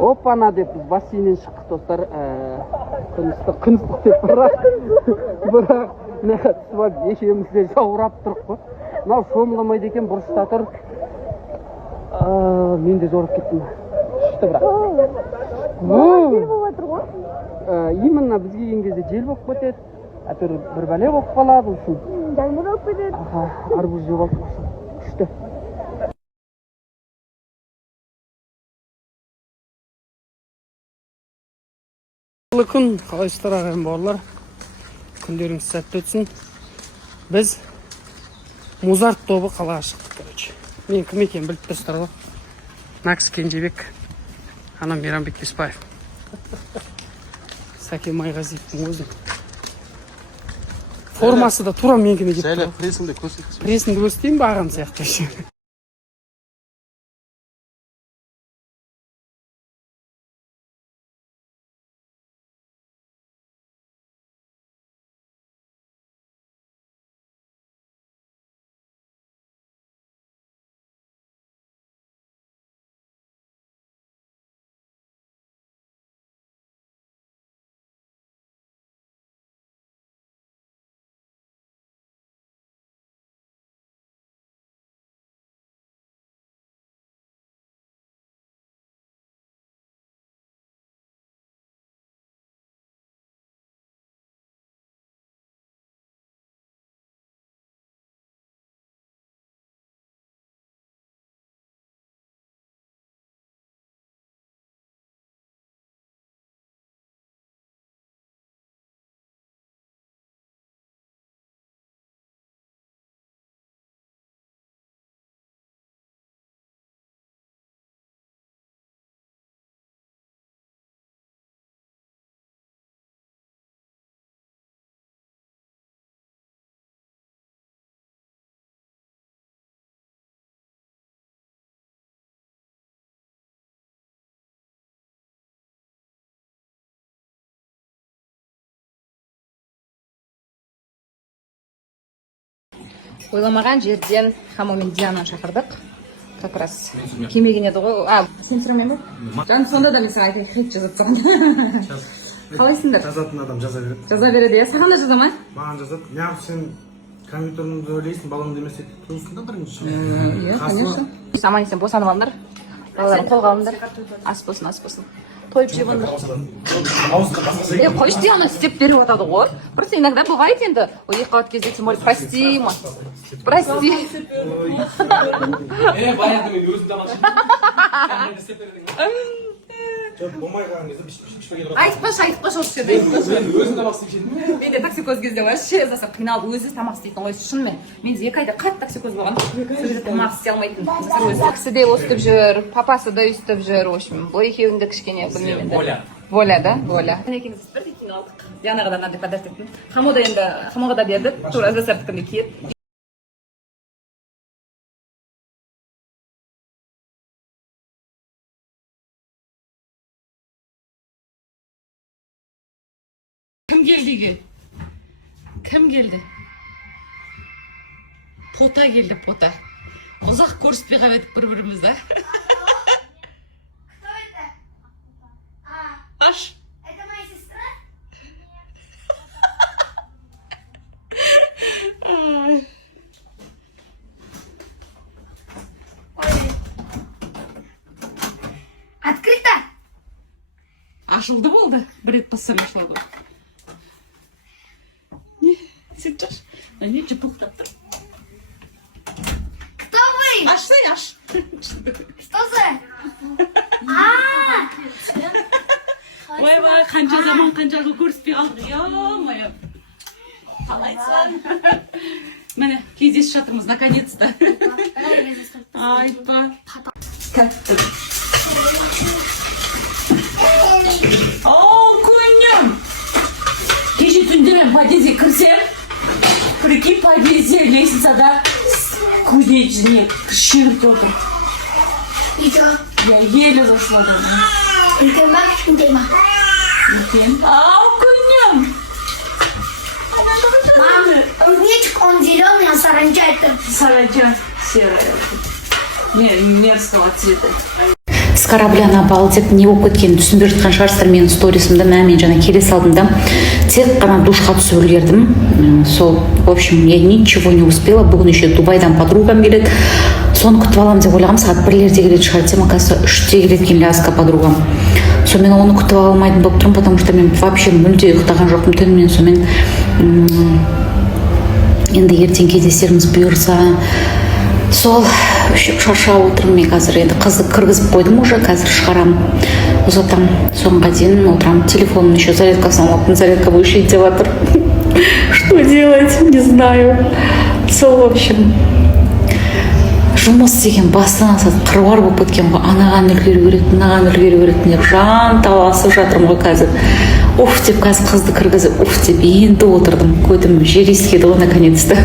Опана деп біз бассейннен шықтық достар. Күн ыстық деп бірақ түсіп алып екеуміз де жаурап тұрық қой. Мынау шомыламайды екен, бұрышта тұр. Мен де жорып кеттім. Шықты бірақ. Жел болып жатыр ғой. Именно бізге келген кезде жел болып кетеді. Әйтеуір бір бәле болып қалады үшін. Жаңбыр болып кетеді. Арбуз жеп алдық. Күшті. Күн қалайсыздар ағайын бауырлар, күндеріңіз сәтті өтсін. Біз Музарт тобы қалаға шықтық, короче. Мен кім екенін біліп тұрсыздар ғой. Макс Кенжебек, анам Мейрамбек Беспаев. Сәкен Майғазиевтің өзі. Формасы да тура менікіне келіп тұр. Жайлап пресіңді көрсетші. Пресіңді көрсетейін бе ағам сияқты. Ойламаған жерден Хамо мен Диана шақырдық. Как раз келмеген еді ғой. Сен сұрамайын ба? Жан сонда да мен саған айтайын, хит жазып тұрғанда. Қалайсыңдар? Жазатын адам жаза береді. Жаза береді, иә? Саған да жаза ма? Маған жазады. Неғып сен компьютеріңді ойлайсың, балаңды емес еді. Туысың да бірінші. Иә, конечно. Аман есен босанып алыңдар. Балаларын қолға алыңдар. Ас болсын, ас болсын. Тойып жеп алыңдар. Қойшы Диана істеп беріп отырады ғой. Просто иногда бывает енді. Екі қабат кезде тем более прости ма. Прости. Баянды мен өзім тамақ болмай қалған кезде пішпеге тұрады. Айтпашы осы жерде. Өзім тамақ істеп жедім. Мен де токсикоз кезде вообще жасап қиналып өзі тамақ істейтін ғой шынымен. Мен де 2 айда қатты токсикоз болған. Сол жерде тамақ істей алмайтын. Кісі де өстіп жүр, папасы да өстіп жүр, в общем. Бұл екеуінде кішкене білмеймін енді. Воля, да? Воля. Екеуміз бірдей қиналдық. Дианаға да мынандай подарок еттім. Хамоға да бердік. Тура жасардық киіп. Кім келді үйге? Кім келді? Пота келді, пота. Ұзақ көріспей қалып едік бір-бірімізді. Кто это? Аш. Это моя сестра? Ой. Открыто? Ашылды болды. Бір рет пассырын ашылды. Не, сен жаш. Не, жыпылықтап тұр. Кто вы? Аш, сай, аш. Что за? Ой, қанша заман, қанша жыл көріспей қалдық. Ё-моё. Қалайсың? Міне, кездесіп жатырмыз, наконец-то. Айтпа. Тәтті. О, күнім! Кеше түнде мен подъезге кірсем, прикинь, подъезде лестницада кузнечный шегірт отыр. И что? Я еле зашла домой. Интернет. Ау, күнім! Мам, кузнечик, он зеленый, а саранча это. Саранча серая. Не, мерзкого цвета. с корабля на бал деп не болып кеткенін түсінбей жатқан шығарсыздар менің сторисімді. Мен жаңа келе салдым да тек қана душқа түсіп үлгердім. Сол, в общем, я ничего не успела. Бүгін еще Дубайдан подругам келеді. Соны күтіп аламын деп ойлағам, сағат 1-лерде келеді шығар десем, оказывается 3-те келеді екен ляска подругам. Сонымен оны күтіп ала алмайтын болып тұрмын, потому что мен вообще мүлде ұйықтаған жоқпын түнімен. Сонымен енді ертең кездесерміз бұйырса. Сол шаршап отырмын мен қазір. Енді қызды кіргізіп қойдым уже, қазір шығарам. Ұзатам, соңға дейін отырамын. Телефонымның еще зарядкасын алмаппын, зарядка вышли деп жатыр. Что делать, не знаю. Сол, в общем, жұмыс деген бастан асады қыруар болып кеткен ғой. Анаған үлгеру керек, мынаған үлгеру керек деп жан таласып жатырмын ғой қазір. Уф деп қазір қызды кіргізіп, уф деп енді отырдым. Көдім жер иіскеді ғой наконец-то.